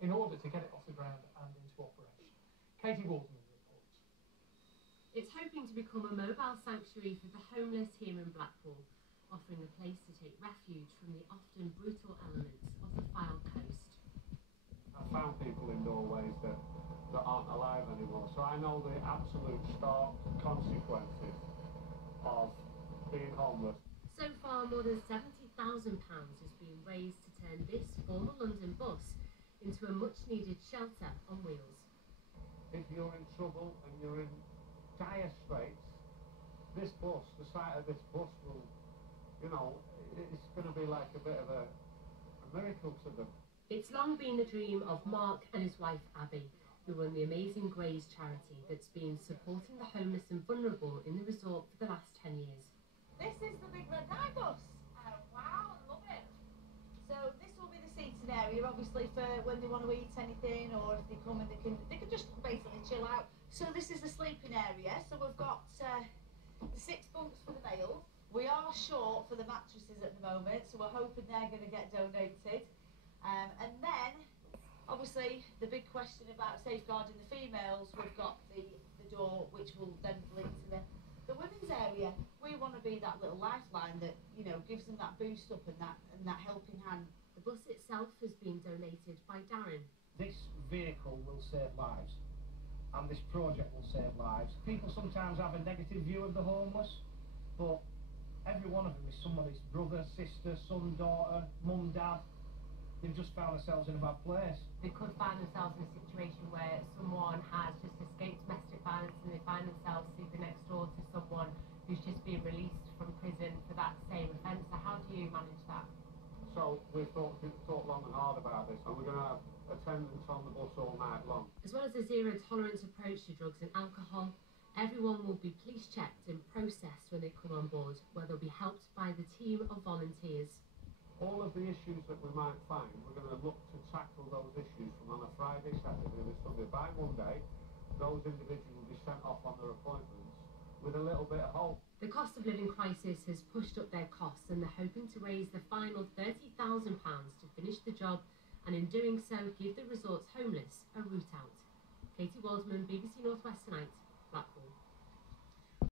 in order to get it off the ground and into operation. Katie Waldman reports. It's hoping to become a mobile sanctuary for the homeless here in Blackpool, offering a place to take refuge from the often brutal elements of the Fylde coast. I found people in doorways that aren't alive anymore, so I know the absolute stark consequences of being homeless. So far, more than £70,000 has been raised to turn this former London bus into a much-needed shelter on wheels. If you're in trouble and you're in dire straits, this bus, the sight of this bus will, you know, it's going to be like a bit of a miracle to them. It's long been the dream of Mark and his wife Abby, who run the Amazing Grace charity that's been supporting the homeless and vulnerable in the resort for the last 10 years. This is the big red eye bus. Wow, I love it. So this will be the seating area, obviously, for when they want to eat anything, or if they come and they can just basically chill out. So this is the sleeping area. So we've got the 6 bunks for the males. We are short for the mattresses at the moment, so we're hoping they're going to get donated. And then, obviously, the big question about safeguarding the females, we've got the door which will then link to the women's area. We want to be that little lifeline that, you know, gives them that boost up and that helping hand. The bus itself has been donated by Darren. This vehicle will save lives, and this project will save lives. People sometimes have a negative view of the homeless, but every one of them is somebody's brother, sister, son, daughter, mum, dad. They've just found themselves in a bad place. They could find themselves in a situation where someone has just escaped domestic violence and they find themselves sleeping next door to someone who's just been released from prison for that same offence. So how do you manage that? So we've thought long and hard about this, and we're going to have attendants on the bus all night long. As well as a zero-tolerance approach to drugs and alcohol, everyone will be police-checked and processed when they come on board, where they'll be helped by the team of volunteers. All of the issues that we might find, we're going to look to tackle those issues from on a Friday, Saturday and a Sunday. By Monday, those individuals will be sent off on their appointments with a little bit of hope. The cost of living crisis has pushed up their costs, and they're hoping to raise the final £30,000 to finish the job, and in doing so, give the resort's homeless a route out. Katie Waldman, BBC North West Tonight, Blackpool.